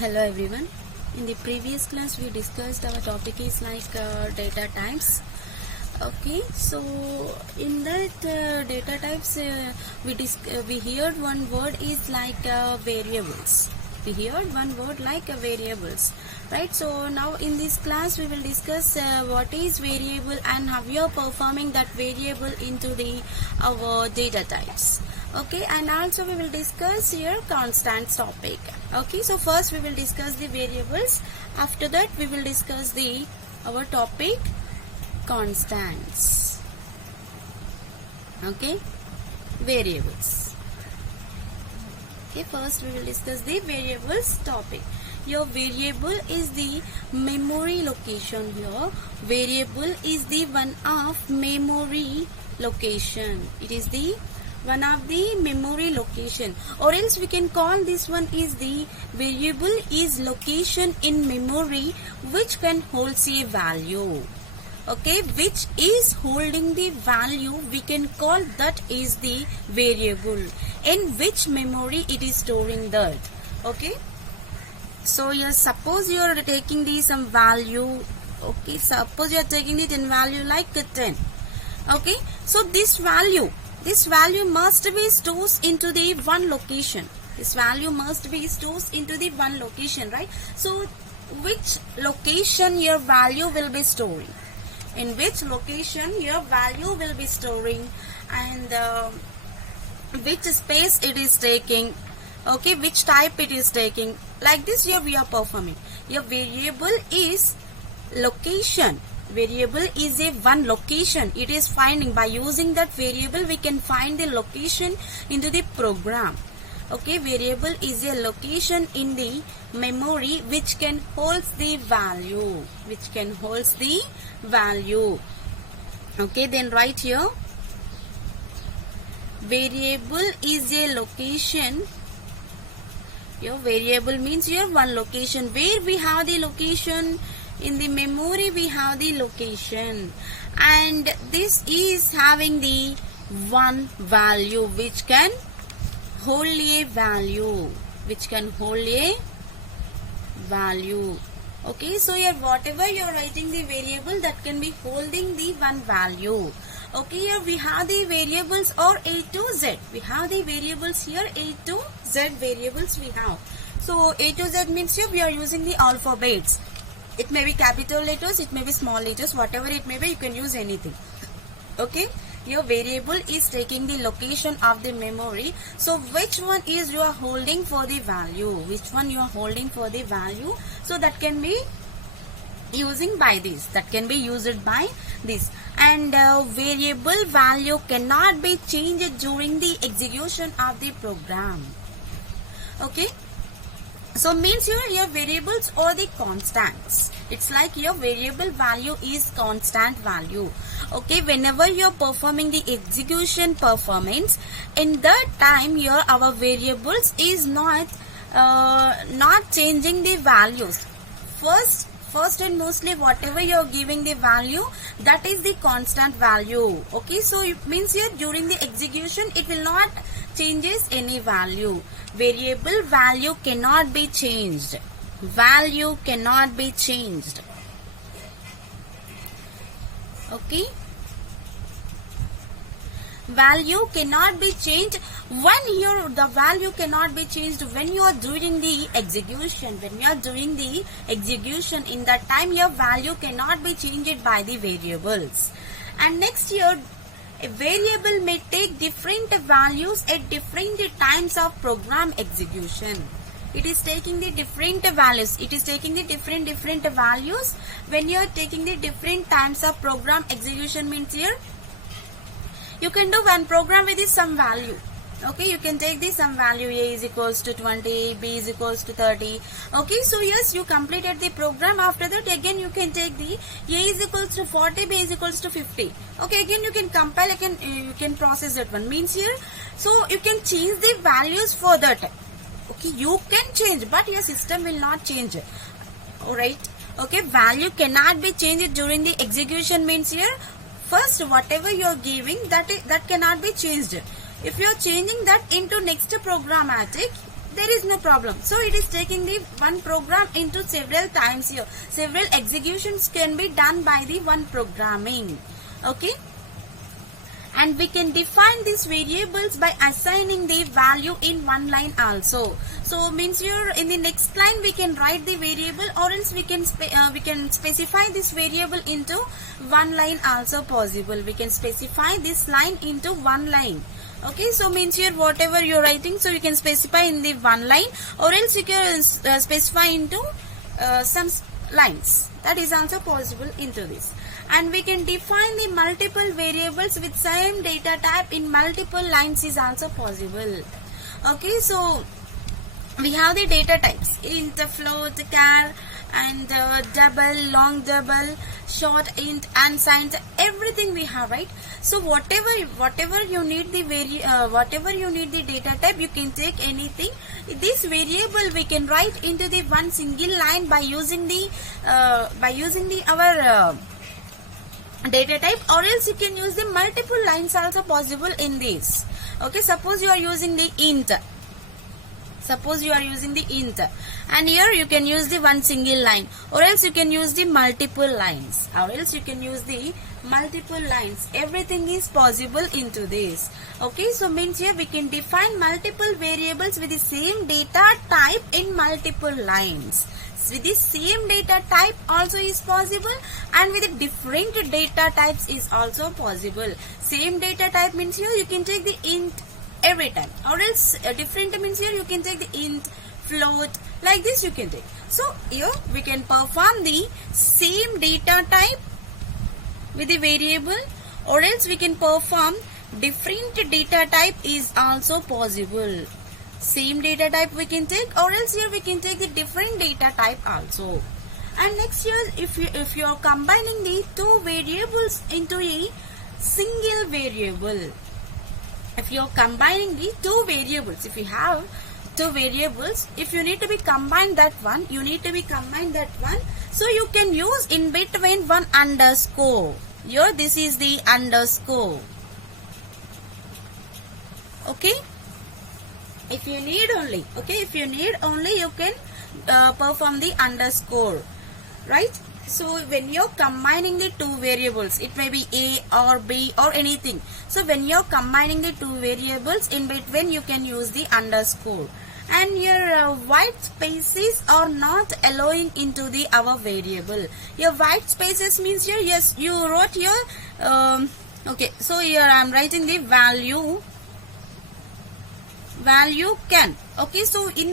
Hello everyone. In the previous class we discussed our topic is like data types. Okay, so in that data types we heard one word is like variables. We heard one word like variables, right? So now in this class we will discuss what is variable and how we are performing that variable into the our data types. Okay, and also we will discuss here constants topic. Okay, so first we will discuss the variables. After that we will discuss the our topic constants. Okay, variables. Okay, first we will discuss the variables topic. Your variable is the memory location here. Variable is the one of memory location. It is the one of the memory location, or else we can call this one is the variable is location in memory which can hold a value. Okay, which is holding the value, we can call that is the variable. In which memory it is storing that. Okay, so yes, suppose you are taking the some value. Okay, suppose you are taking it in value like 10. Okay, so this value must be stored into the one location. This value must be stored into the one location, right? So which location your value will be storing? In which location your value will be storing, and which space it is taking? Okay, which type it is taking? Like this here we are performing. Your variable is location. Variable is a one location. It is finding, by using that variable we can find the location into the program. Okay, variable is a location in the memory which can hold the value. Which can hold the value. Okay, then write here. Variable is a location. Your variable means your one location. Where we have the location? In the memory we have the location, and this is having the one value which can hold a value. Which can hold a value. Okay, so here whatever you are writing the variable, that can be holding the one value. Okay, here we have the variables or A to Z. We have the variables here, A to Z variables we have. So A to Z means here we are using the alphabets. It may be capital letters, it may be small letters, whatever it may be, you can use anything. Okay, your variable is taking the location of the memory. So which one is you are holding for the value? Which one you are holding for the value? So that can be using by this. That can be used by this. And variable value cannot be changed during the execution of the program. Okay. So means here your variables or the constants. It's like your variable value is constant value. Okay, whenever you're performing the execution performance, in that time your our variables is not changing the values. First and mostly whatever you're giving the value, that is the constant value. Okay, so it means here during the execution it will not changes any value. Variable value cannot be changed. Value cannot be changed. Okay, value cannot be changed. When here the value cannot be changed when you are doing the execution. When you are doing the execution, in that time your value cannot be changed by the variables. And next here, a variable may take different values at different times of program execution. It is taking the different values. It is taking the different values when you are taking the different times of program execution. Means here you can do one program with some value. Okay, you can take this some value. A is equals to 20, B is equals to 30. Okay, so yes, you completed the program. After that again you can take the A is equals to 40, B is equals to 50. Okay, again you can compile, you can process that one. Means here, so you can change the values for that. Okay, you can change, but your system will not change. Alright. Okay, value cannot be changed during the execution. Means here, first whatever you are giving, that cannot be changed. If you are changing that into next programmatic, there is no problem. So it is taking the one program into several times here. Several executions can be done by the one programming. Okay. And we can define these variables by assigning the value in one line also. So means here in the next line we can write the variable, or else we can specify this variable into one line also possible. We can specify this line into one line. Okay, so means here whatever you're writing, so you can specify in the one line, or else you can specify into some lines. That is also possible into this. And we can define the multiple variables with same data type in multiple lines is also possible. Okay, so we have the data types: int, float, char, and double, long double, short int, unsigned, everything we have, right? So whatever you need the whatever you need the data type, you can take anything. This variable we can write into the one single line by using the our data type, or else you can use the multiple lines also possible in this. Okay, suppose you are using the int. Suppose you are using the int, and here you can use the one single line, or else you can use the multiple lines, Everything is possible into this. Okay, so means here we can define multiple variables with the same data type in multiple lines. With the same data type also is possible, and with the different data types is also possible. Same data type means here you can take the int every time, or else different means here you can take the int, float, like this you can take. So here we can perform the same data type with the variable, or else we can perform different data type is also possible. Same data type we can take, or else here we can take the different data type also. And next here, if you are combining the two variables into a single variable, if you are combining the two variables, if you have two variables, if you need to be combined that one, so you can use in between one underscore. Here this is the underscore. Okay. If you need only, you can perform the underscore, right? So when you're combining the two variables, it may be A or B or anything. So when you're combining the two variables, in between you can use the underscore. And your white spaces are not allowing into the our variable. Your white spaces means here, yes, you wrote here. Okay, so here I'm writing the value can. Okay, so in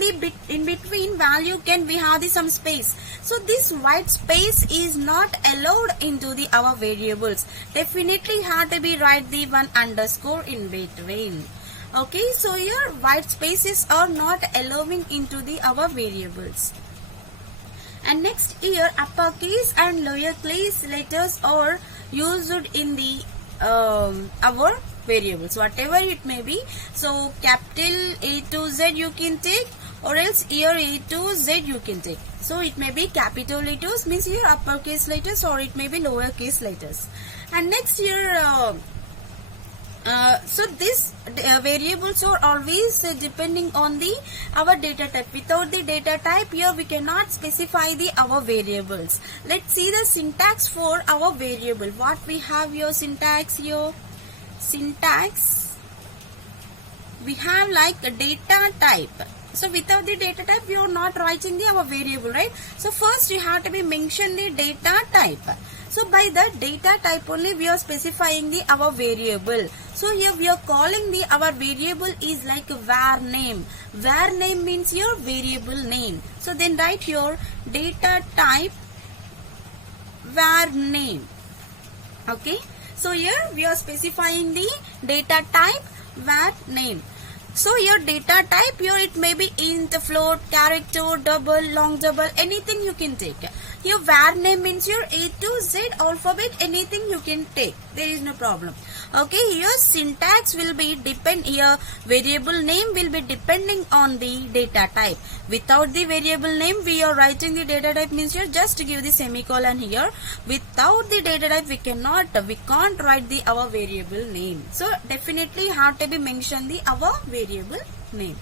between value can we have some space. So this white space is not allowed into the our variables. Definitely have to be write the one underscore in between. Okay, so here white spaces are not allowing into the our variables. And next here uppercase and lowercase letters are used in the our variables, whatever it may be. So capital A to Z you can take, or else here A to Z you can take. So it may be capital letters, means here uppercase letters, or it may be lowercase letters. And next here so this variables are always depending on the our data type. Without the data type, here we cannot specify the our variables. Let's see the syntax for our variable. What we have here, syntax here. Syntax, we have like a data type. So without the data type, we are not writing the our variable, right? So first you have to be mention the data type. So by the data type only we are specifying the our variable. So here we are calling the our variable is like var name. Var name means your variable name. So then write here data type var name. Okay. So here we are specifying the data type var name. So your data type here, it may be int, float, character, double, long double, anything you can take. Your var name means your A to Z alphabet, anything you can take. There is no problem. Okay, here syntax will be here variable name will be depending on the data type. Without the variable name, we are writing the data type means here just to give the semicolon here. Without the data type, we can't write the our variable name. So definitely have to be mentioned the our variable name.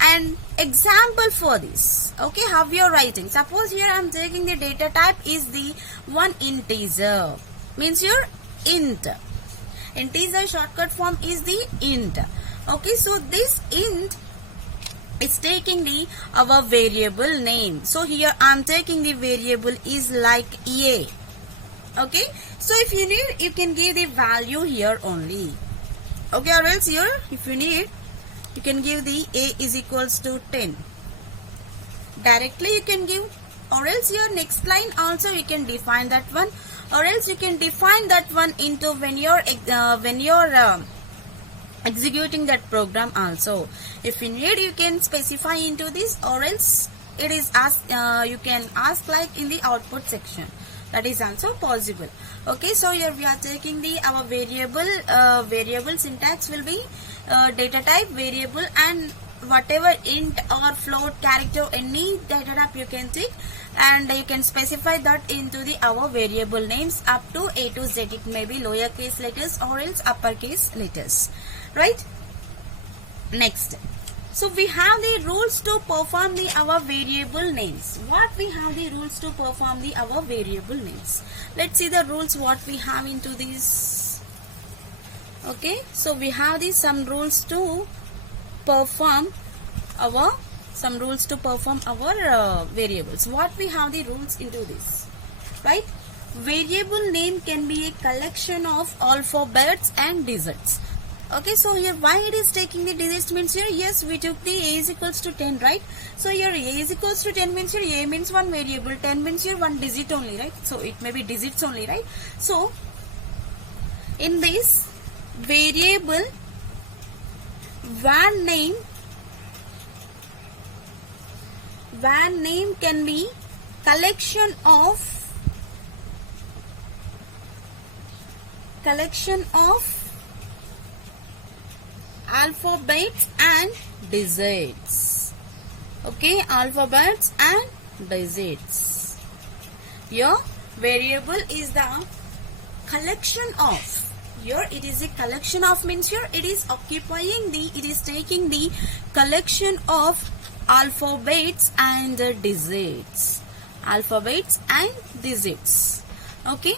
And example for this, okay, how we are writing. Suppose here I am taking the data type is the one integer, means your int. Integer shortcut form is the int. Okay, so this int is taking the our variable name. So here I am taking the variable is like a. Okay, so if you need, you can give the value here only. Okay, or else here if you need, you can give the a is equals to 10. Directly you can give, or else your next line also you can define that one, or else you can define that one into when you're executing that program also. If you need, you can specify into this, or else it is asked, you can ask like in the output section. That is also possible. Okay, so here we are taking the our variable syntax will be data type variable, and whatever int or float character, any data type you can take, and you can specify that into the our variable names up to A to Z. It may be lowercase letters or else uppercase letters, right? Next, so we have the rules to perform the our variable names. What we have the rules to perform the our variable names? Let's see the rules what we have into this. Okay, so we have the some rules to perform our variables. What we have the rules into this, right? Variable name can be a collection of alphabets and digits. Okay, so here why it is taking the digits means here, yes, we took the a is equals to 10, right? So here a is equals to 10 means here a means one variable, 10 means here one digit only, right? So it may be digits only, right? So in this variable var name can be collection of alphabets and digits. Okay, alphabets and digits. Your variable is the collection of. Here it is a collection of means here it is occupying the, it is taking the collection of alphabets and digits. Alphabets and digits. Okay.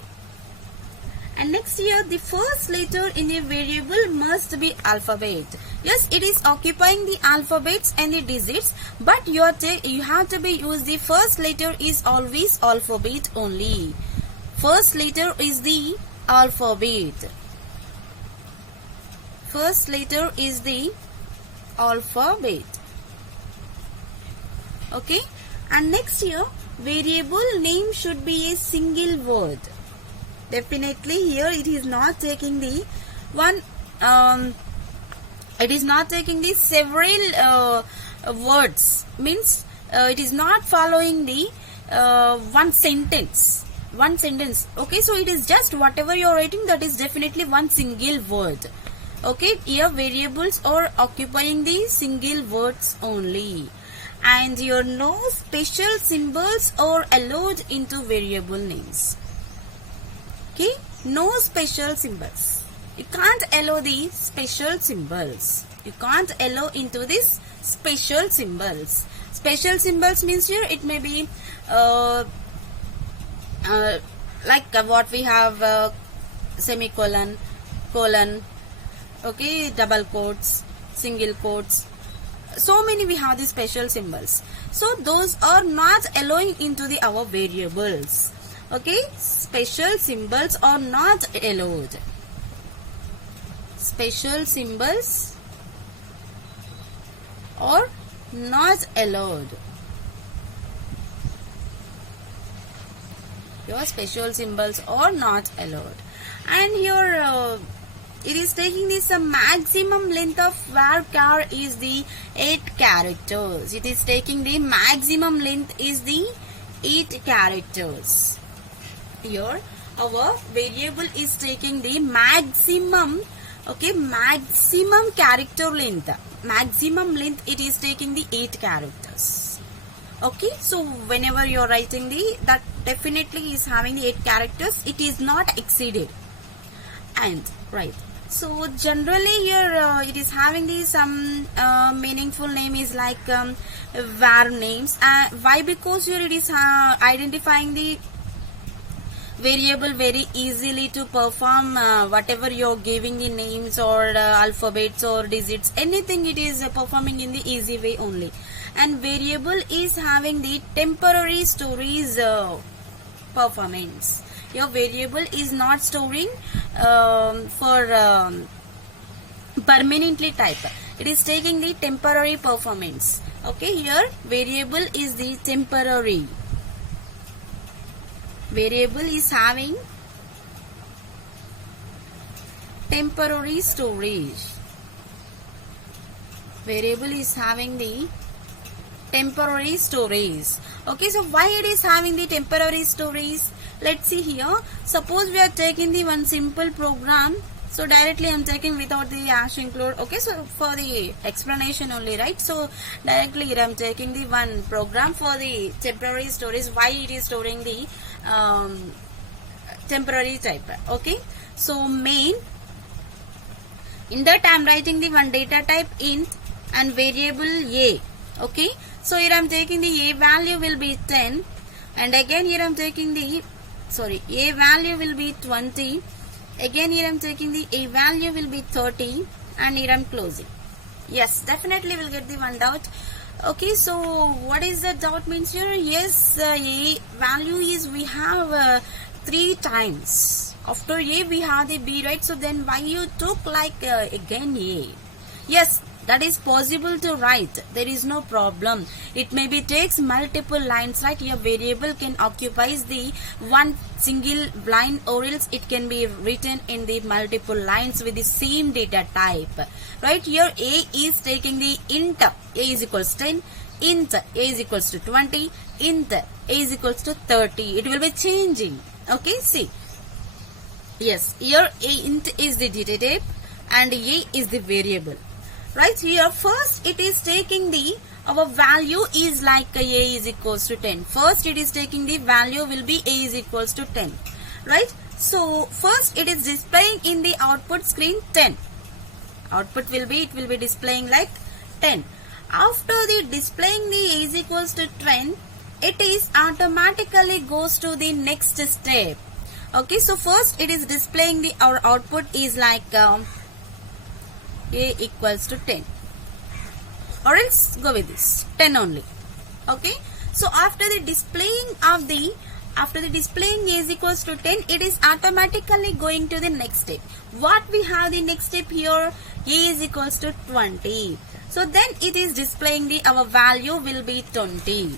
And next here, the first letter in a variable must be alphabet. Yes, it is occupying the alphabets and the digits, but you have to be use the first letter is always alphabet only. First letter is the alphabet. First letter is the alphabet. Okay. And next here, variable name should be a single word. Definitely here it is not taking the one, it is not taking the several words, means it is not following the one sentence. Okay, so it is just whatever you are writing, that is definitely one single word. Okay, here variables are occupying the single words only, and your no special symbols are allowed into variable names. Okay, no special symbols. You can't allow the special symbols. You can't allow into this special symbols. Special symbols means here it may be like what we have semicolon, colon, okay, double quotes, single quotes. So many we have the special symbols. So those are not allowing into the our variables. Okay, special symbols are not allowed. Special symbols are not allowed. Your special symbols are not allowed. And here it is taking this maximum length of varchar is the 8 characters. It is taking the maximum length is the 8 characters. Here our variable is taking the maximum, okay, maximum character length. Maximum length it is taking the 8 characters. Okay, so whenever you are writing that definitely is having the 8 characters, it is not exceeded. And right, So generally here it is having the some meaningful name is like var names. Why? Because here it is identifying the variable very easily to perform whatever you're giving the names or alphabets or digits, anything it is performing in the easy way only. And variable is having the temporary storage performance. Your variable is not storing for permanently type. It is taking the temporary performance. Okay, here variable is the temporary. Variable is having temporary storage. Variable is having the temporary storage. Okay, so why it is having the temporary storage? Let's see here. Suppose we are taking the one simple program. So directly I am taking without the hash include. Okay, so for the explanation only, right? So directly here I am taking the one program for the temporary storage. Why it is storing the temporary type? Okay, so main, in that I am writing the one data type int and variable a. Okay, so here I am taking the a value will be 10, and again here I am taking the a value will be 20. Again here I am taking the a value will be 30, and here I am closing. Yes, definitely will get the one doubt. Okay, so what is the doubt means here? Yes, a value is we have 3 times. After a we have the b, right? So then why you took like again a? Yes, that is possible to write. There is no problem. It maybe takes multiple lines, right? Your variable can occupies the one single line, or else it can be written in the multiple lines with the same data type, right? Here a is taking the int a is equals 10, int a is equals to 20, int a is equals to 30. It will be changing. Okay, see. Yes, here a int is the data type and a is the variable. Right, here first it is taking the our value is like a is equals to 10. First it is taking the value will be a is equals to 10. Right, so first it is displaying in the output screen 10. Output will be, it will be displaying like 10. After the displaying the a is equals to 10, it is automatically goes to the next step. Okay, so first it is displaying the our output is like a equals to 10, or else go with this 10 only. Okay, so after the displaying of the displaying a is equals to 10, it is automatically going to the next step. What we have the next step here? A is equals to 20. So then it is displaying the our value will be 20.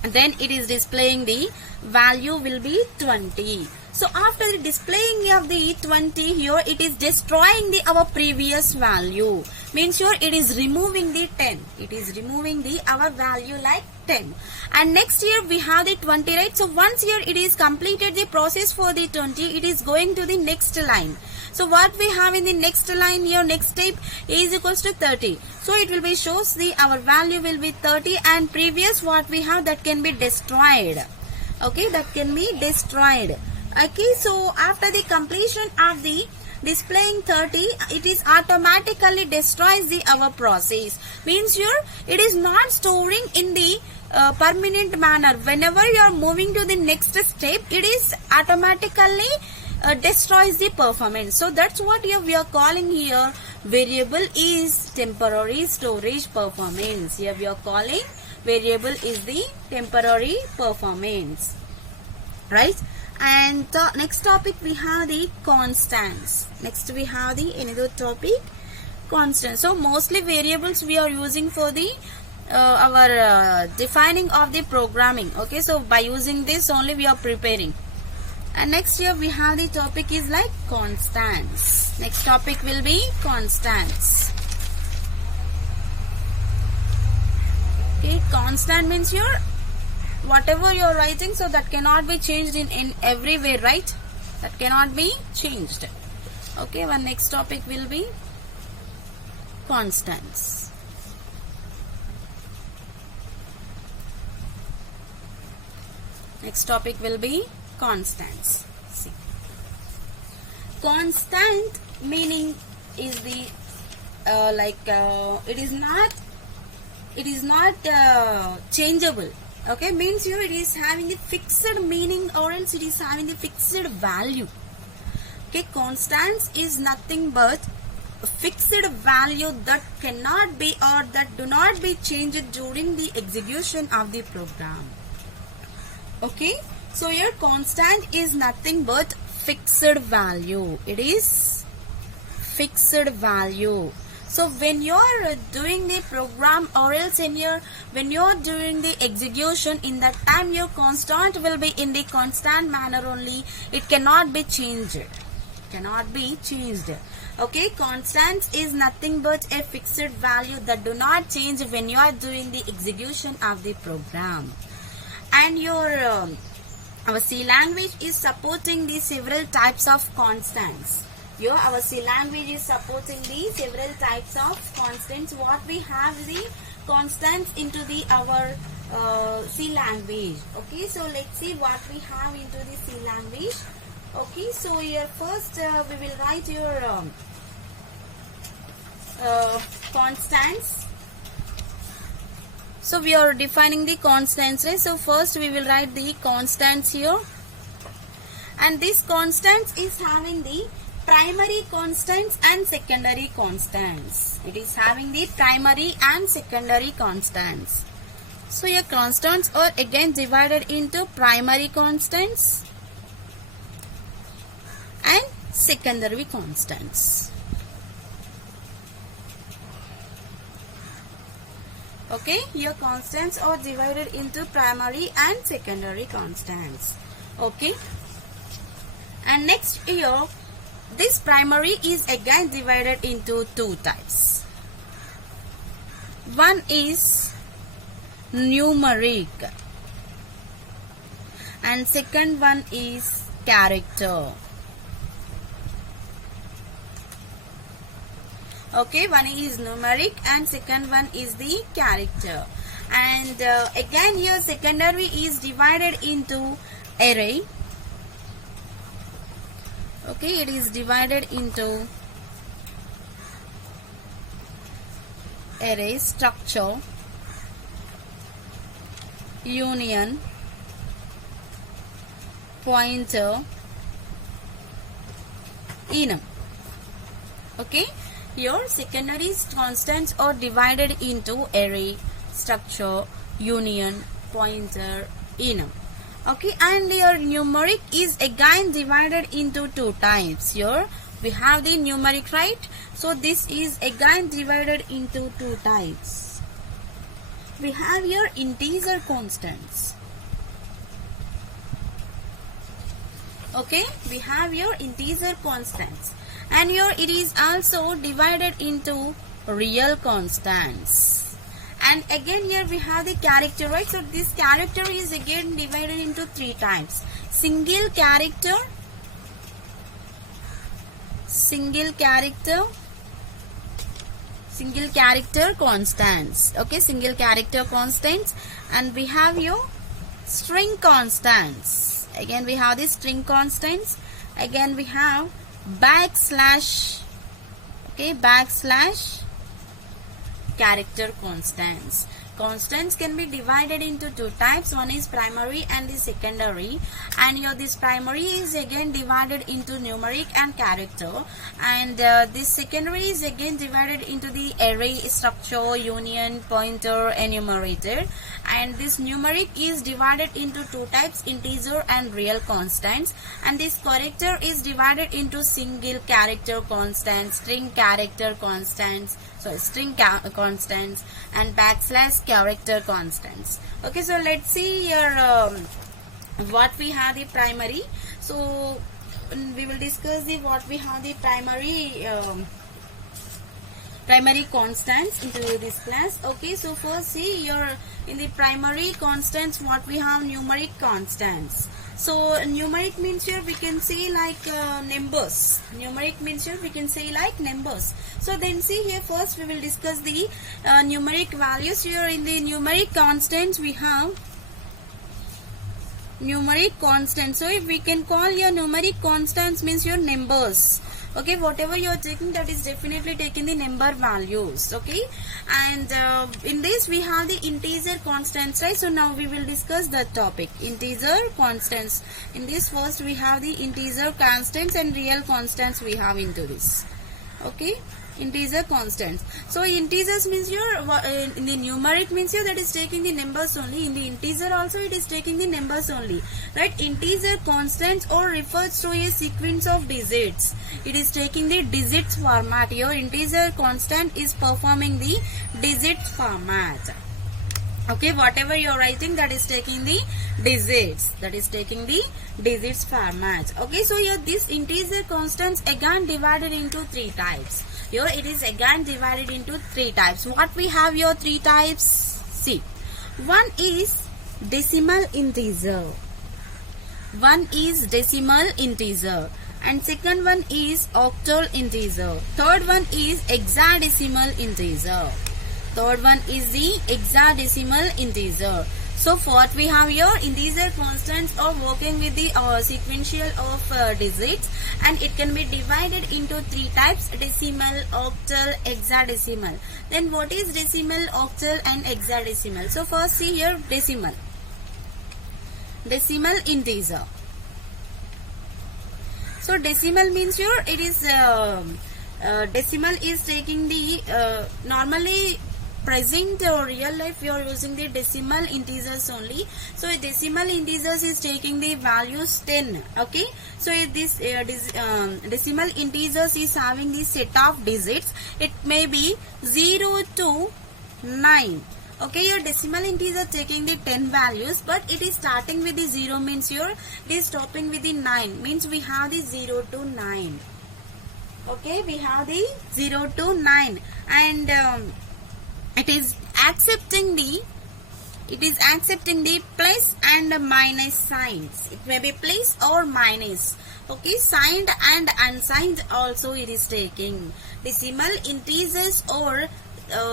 Then it is displaying the value will be 20. So after the displaying of the 20 here, it is destroying the our previous value. Means here it is removing the 10. It is removing the our value like 10. And next here we have the 20, right? So once here it is completed the process for the 20, it is going to the next line. So what we have in the next line here, next step, a is equals to 30. So it will be shows the our value will be 30, and previous what we have that can be destroyed. Okay, that can be destroyed. Okay, so after the completion of the displaying 30, it is automatically destroys the our process. Means here it is not storing in the permanent manner. Whenever you are moving to the next step, it is automatically destroys the performance. So that's what we are calling here variable is temporary storage performance. Here we are calling variable is the temporary performance, right? And next topic we have the constants. Next we have the another topic, constants. So mostly variables we are using for the our defining of the programming. Okay, so by using this only we are preparing. And next here we have the topic is like constants. Next topic will be constants. Okay, constant means here whatever you are writing, so that cannot be changed in every way, right? That cannot be changed. Okay, one next topic will be constants. Next topic will be constants. See, constant meaning is the it is not changeable. Okay, means here it is having the fixed meaning or else it is having the fixed value. Okay, constants is nothing but a fixed value that cannot be or that do not be changed during the execution of the program. Okay, so your constant is nothing but fixed value. It is fixed value. So when you are doing the program or else when you are doing the execution, in that time your constant will be in the constant manner only. It cannot be changed. Cannot be changed. Okay, constants is nothing but a fixed value that do not change when you are doing the execution of the program. And your our C language is supporting the several types of constants. Our C language is supporting the several types of constants. What we have the constants into the our C language. Okay, so let's see what we have into the C language. Okay, so here first we will write your constants. So we are defining the constants, right? So first we will write the constants here, and this constants is having the primary constants and secondary constants. It is having the primary and secondary constants. So your constants are again divided into primary constants and secondary constants. Okay, your constants are divided into primary and secondary constants. Okay, and next here, this primary is again divided into two types. One is numeric and second one is character. Okay, one is numeric and second one is the character. And again here secondary is divided into array. Okay, it is divided into array, structure, union, pointer, enum. Okay, your secondary constants are divided into array, structure, union, pointer, enum. Okay, and your numeric is again divided into two types. Here we have the numeric, right? So this is again divided into two types. We have your integer constants. Okay, we have your integer constants, and here it is also divided into real constants. And again here we have the character, right? So this character is again divided into three types: single character, single character constants. Okay, single character constants, and we have your string constants. Again we have the string constants. Again we have backslash. Okay, backslash character constants. Constants can be divided into two types. One is primary and the secondary, and here this primary is again divided into numeric and character, and this secondary is again divided into the array, structure, union, pointer, enumerator, and this numeric is divided into two types: integer and real constants, and this character is divided into single character constants, string character constants, string constants, and backslash character constants. Okay, so let's see here what we have the primary. So we will discuss the what we have the primary constants into this class. Okay, so first see here in the primary constants what we have: numeric constants. So numeric means here we can say like numbers. Numeric means here we can say like numbers. So then see here first we will discuss the numeric values. Here in the numeric constants we have numeric constants. So if we can call your numeric constants means your numbers. Okay, whatever you are taking, that is definitely taking the number values. Okay, and in this we have the integer constants, right? So now we will discuss the topic integer constants. In this first we have the integer constants and real constants we have into this. Okay, integer constants. So integers means your in the numeric means your that is taking the numbers only. In the integer also it is taking the numbers only, right? Integer constants or refers to a sequence of digits. It is taking the digits format. Your integer constant is performing the digits format. Okay, whatever you are writing, that is taking the digits. That is taking the digits format. Okay, so here this integer constants again divided into three types. Here it is again divided into three types. What we have here, three types? See, one is decimal integer. One is decimal integer. And second one is octal integer. Third one is hexadecimal integer. Third one is the hexadecimal integer. So what we have here, integer constants are working with the sequential of digits, and it can be divided into three types: decimal, octal, hexadecimal. Then what is decimal, octal and hexadecimal? So first see here decimal. Decimal integer. So decimal means here it is decimal is taking the normally present or real life we are using the decimal integers only. So decimal integers is taking the values 10. Okay, so this decimal integers is having the set of digits. It may be 0 to 9. Okay, your decimal integer taking the 10 values, but it is starting with the 0 means your it is stopping with the 9 means we have the 0 to 9. Okay, we have the 0 to 9, and it is accepting the plus and minus signs. It may be plus or minus. Okay, signed and unsigned also it is taking. Decimal integers or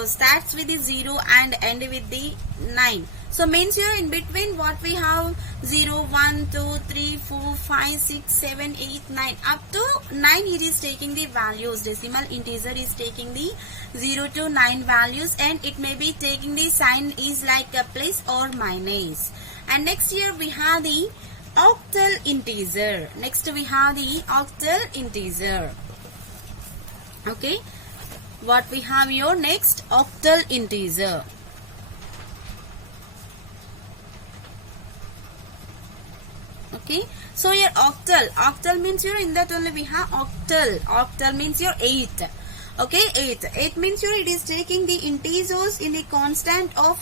starts with the 0 and end with the 9. So means here in between what we have 0, 1, 2, 3, 4, 5, 6, 7, 8, 9. Up to 9 it is taking the values. Decimal integer is taking the 0 to 9 values, and it may be taking the sign is like a plus or minus. And next here we have the octal integer. Next we have the octal integer. Okay, what we have here next, octal integer. Okay, so your octal means your in that only we have octal means your 8. Okay, 8 means your it is taking the integers in the constant of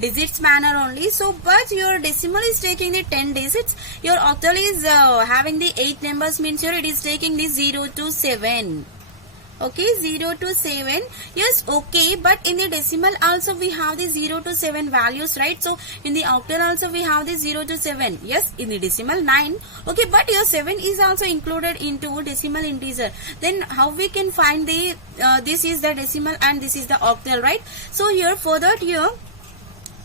digits manner only. So but your decimal is taking the 10 digits. Your octal is having the 8 numbers means your it is taking the 0 to 7. Okay, 0 to 7. Yes, okay, but in the decimal also we have the 0 to 7 values, right? So in the octal also we have the 0 to 7. Yes, in the decimal 9. Okay, but your 7 is also included into decimal integer. Then how we can find the this is the decimal and this is the octal, right? So here for that here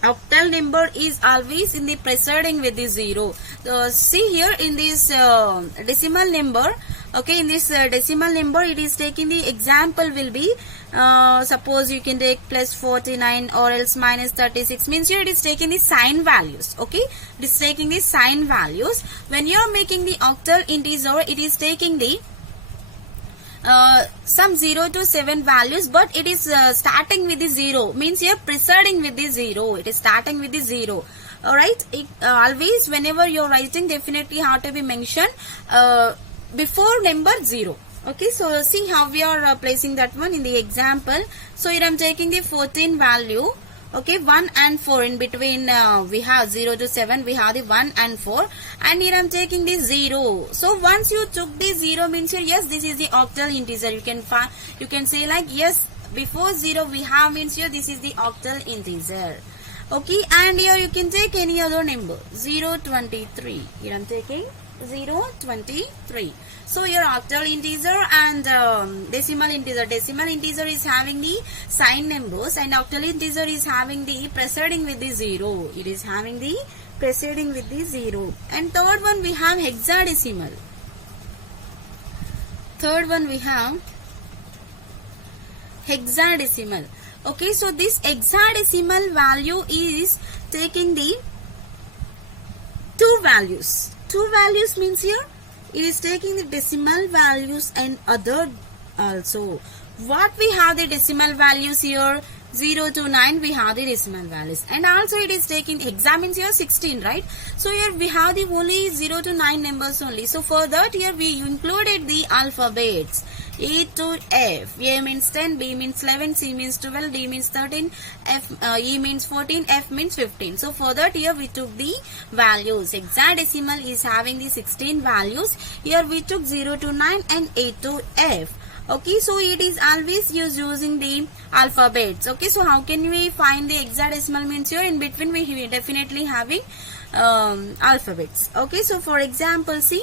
octal number is always in the preceding with the 0. So see here in this decimal number. Okay, in this decimal number it is taking the example will be suppose you can take plus 49 or else minus 36 means here it is taking the sign values. Okay, it is taking the sign values. When you are making the octal integer, it is taking the some 0 to 7 values, but it is starting with the 0 means you are preceding with the 0. It is starting with the 0. Alright, always whenever you are writing definitely have to be mentioned before number 0. Okay, so see how we are placing that one in the example. So here I am taking the 14 value. Okay, 1 and 4 in between we have 0 to 7 we have the 1 and 4, and here I am taking the 0. So once you took the 0 means here yes this is the octal integer. You can say like yes before 0 we have means here this is the octal integer. Okay, and here you can take any other number 023. Here I am taking 023. So your octal integer and decimal integer. Decimal integer is having the sign numbers and octal integer is having the preceding with the 0. It is having the preceding with the 0. And third one we have hexadecimal. Third one we have hexadecimal. Okay, so this hexadecimal value is taking the two values. Two values means here it is taking the decimal values and other also. What we have the decimal values here? 0 to 9 we have the decimal values, and also it is taking hexa means here 16, right? So here we have the only 0 to 9 numbers only. So for that here we included the alphabets A to F. A means 10, B means 11, C means 12, D means 13, E means 14, F means 15. So for that here we took the values. Hexadecimal is having the 16 values. Here we took 0 to 9 and A to F. Okay, so it is always using the alphabets. Okay, so how can we find the hexadecimal means here? In between we definitely having alphabets. Okay, so for example, see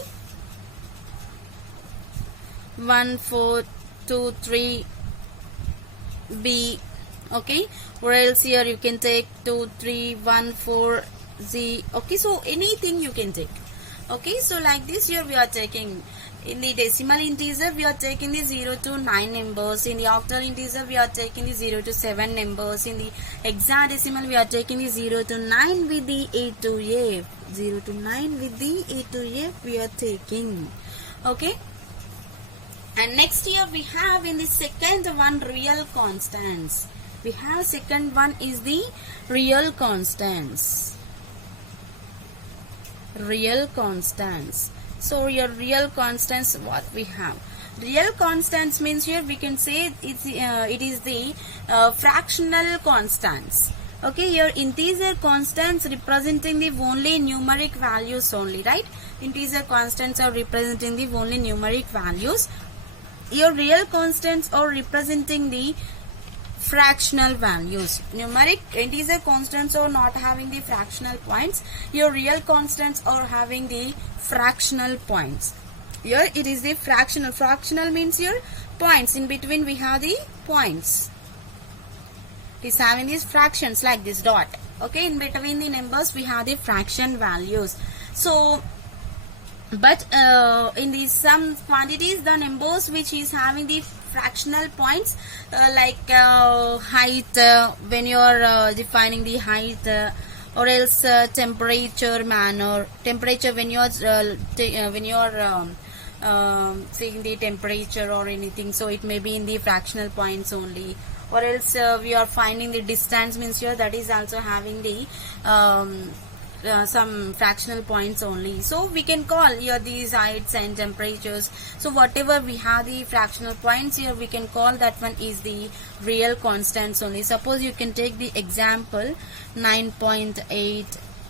1 4 2 3 B. Okay, or else here you can take 2 3 1 4 Z. Okay, so anything you can take. Okay, so like this here we are taking. In the decimal integer, we are taking the 0 to 9 numbers. In the octal integer, we are taking the 0 to 7 numbers. In the hexadecimal, we are taking the 0 to 9 with the A to F. 0 to 9 with the A to F we are taking. Okay. And next here we have in the second one real constants. We have second one is the real constants. Real constants. So your real constants, what we have? Real constants means here we can say it is the fractional constants. Okay, your integer constants representing the only numeric values only, right? Integer constants are representing the only numeric values. Your real constants are representing the fractional values. Numeric integer constants are not having the fractional points. Your real constants are having the fractional points. Here it is the fractional. Fractional means here points. In between we have the points. It is having these fractions like this dot. Okay, in between the numbers we have the fraction values. So but in the some quantities the numbers which is having the fractional points like height when you are defining the height or else temperature manner, temperature when you are seeing the temperature or anything, so it may be in the fractional points only. Or else we are finding the distance means here that is also having the some fractional points only. So we can call here these heights and temperatures. So whatever we have the fractional points here, we can call that one is the real constants only. Suppose you can take the example 9.8.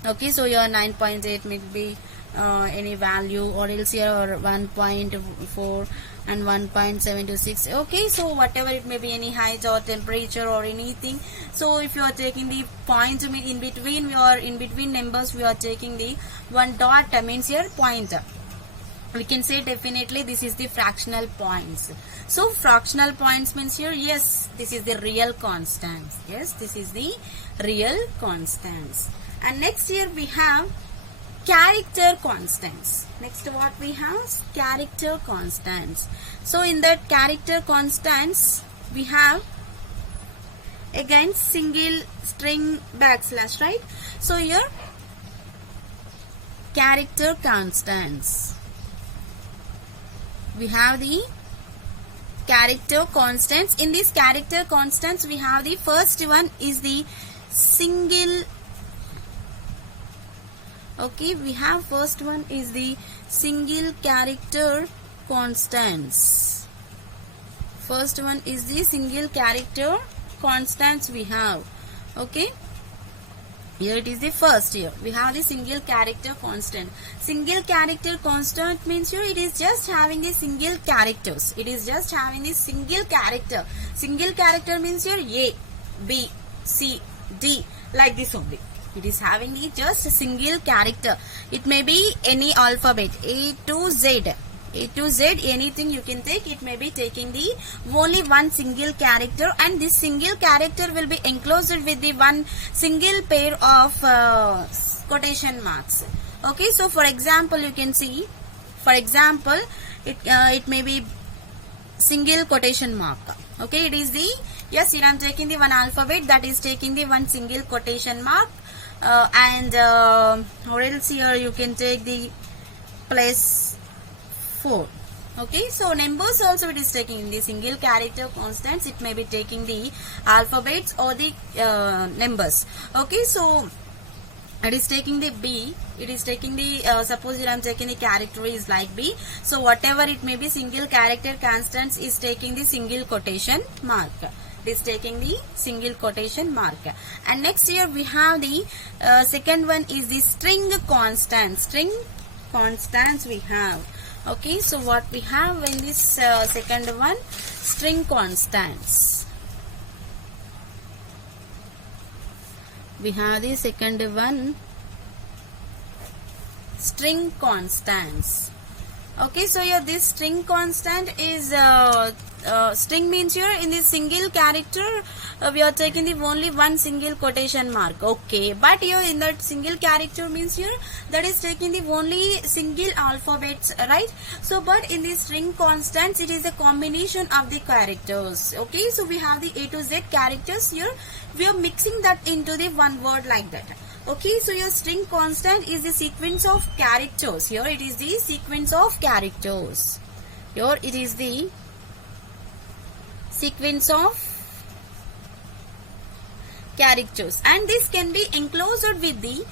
Okay, so your 9.8 may be any value, or else here 1.4 and 1.726. Okay, so whatever it may be, any height or temperature or anything. So if you are taking the point in between, we are in between numbers, we are taking the one dot means here pointer. We can say definitely this is the fractional points. So fractional points means here, yes, this is the real constants. Yes, this is the real constants. And next here we have character constants. Next what we have? Character constants. So in that character constants we have again single string backslash, right? So here character constants. We have the character constants. In these character constants we have the first one is the single. Okay, we have first one is the single character constants. First one is the single character constants we have. Okay, here it is the first. Here we have the single character constant. Single character constant means here it is just having the single characters. It is just having the single character. Single character means here A, B, C, D, like this only. It is having the just a single character. It may be any alphabet A to Z. A to Z, anything you can take. It may be taking the only one single character, and this single character will be enclosed with the one single pair of quotation marks. Okay, so for example, you can see, for example, it may be single quotation mark. Okay, it is the, yes, here I am taking the one alphabet, that is taking the one single quotation mark, or else here you can take the plus 4. Okay, so numbers also it is taking in the single character constants, it may be taking the alphabets or the numbers. Okay, so it is taking the B, it is taking the, suppose here I am taking the character is like B, so whatever it may be single character constants is taking the single quotation mark. It is taking the single quotation mark. And next here we have the second one is the string constants. String constants we have. Okay, so what we have in this second one, string constants. We have the second one, string constants. Okay, so here this string constant is string means here in this single character we are taking the only one single quotation mark. Okay, but here in that single character means here that is taking the only single alphabets, right? So but in this string constants it is a combination of the characters. Okay, so we have the A to Z characters here, we are mixing that into the one word like that. Okay, so your string constant is the sequence of characters. Here it is the sequence of characters. Here it is the sequence of characters, and this can be enclosed with the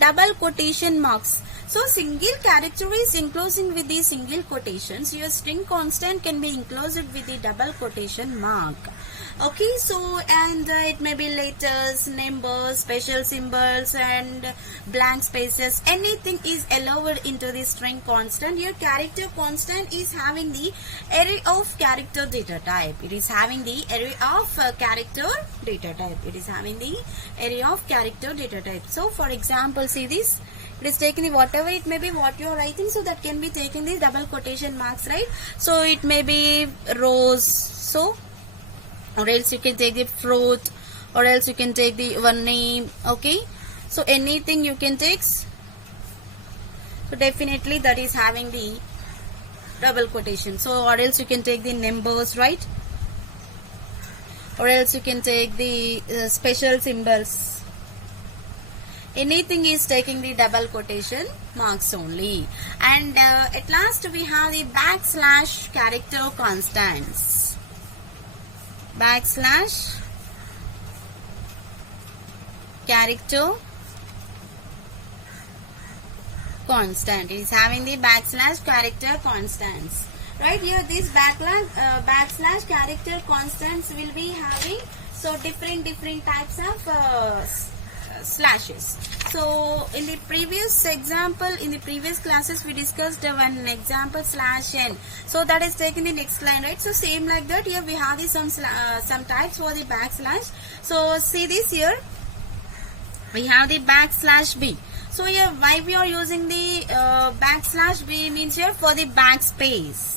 double quotation marks. So single character is enclosing with the single quotations. Your string constant can be enclosed with the double quotation mark. Okay, so and it may be letters, numbers, special symbols and blank spaces, anything is allowed into the string constant. Your character constant is having the array of character data type. It is having the array of character data type. It is having the array of character data type. So for example, see this, it is taking the whatever it may be what you are writing, so that can be taken the double quotation marks, right? So it may be rose, so, or else you can take the fruit, or else you can take the one name. Okay, so anything you can take, so definitely that is having the double quotation. So or else you can take the numbers, right? Or else you can take the special symbols. Anything is taking the double quotation marks only. And at last we have the backslash character constants. Backslash character constant. It is having the backslash character constants. Right here, this backslash character constants will be having so different types of slashes. So in the previous example, in the previous classes we discussed one example slash n. So that is taken the next line, right? So same like that here we have the some types for the backslash. So see this here, we have the backslash b. So here why we are using the backslash b means here for the backspace.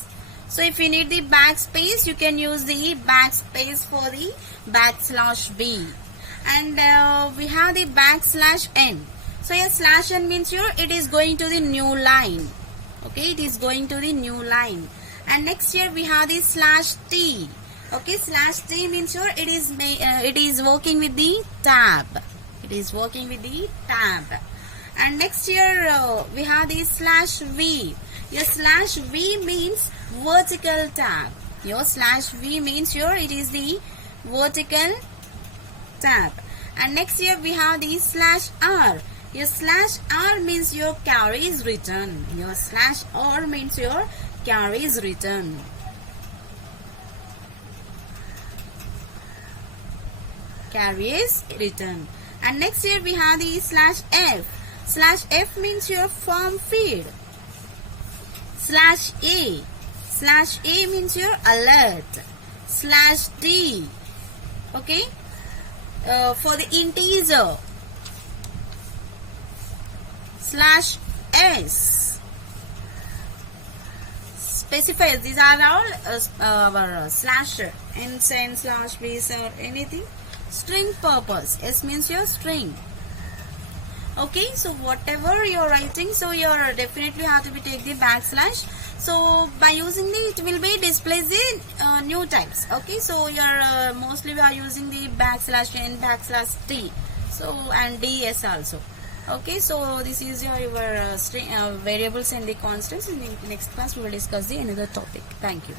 So if you need the backspace, you can use the backspace for the backslash b. And we have the backslash n. So here slash n means here it is going to the new line. Okay, it is going to the new line. And next here we have the slash t. Okay, slash t means here it is working with the tab. It is working with the tab. And next here we have the slash v. Your slash v means vertical tab. Your slash v means here it is the vertical tab. And next here we have the slash r. Your slash r means your carry is written. Your slash r means your carry is written. Carry is written. And next here we have the slash f. Slash f means your form field. Slash a. Slash a means your alert. Slash d. Okay. For the integer. Slash s. Specifiers. These are all our slasher. N, slash b, or anything. String purpose. S means your string. Okay, so whatever you're writing, so you're definitely have to be take the backslash. So by using the, it will be displays the new types. Okay, so you're mostly we are using the \n, \t, so and ds also. Okay, so this is your string variables and the constants. In the next class we will discuss the another topic. Thank you.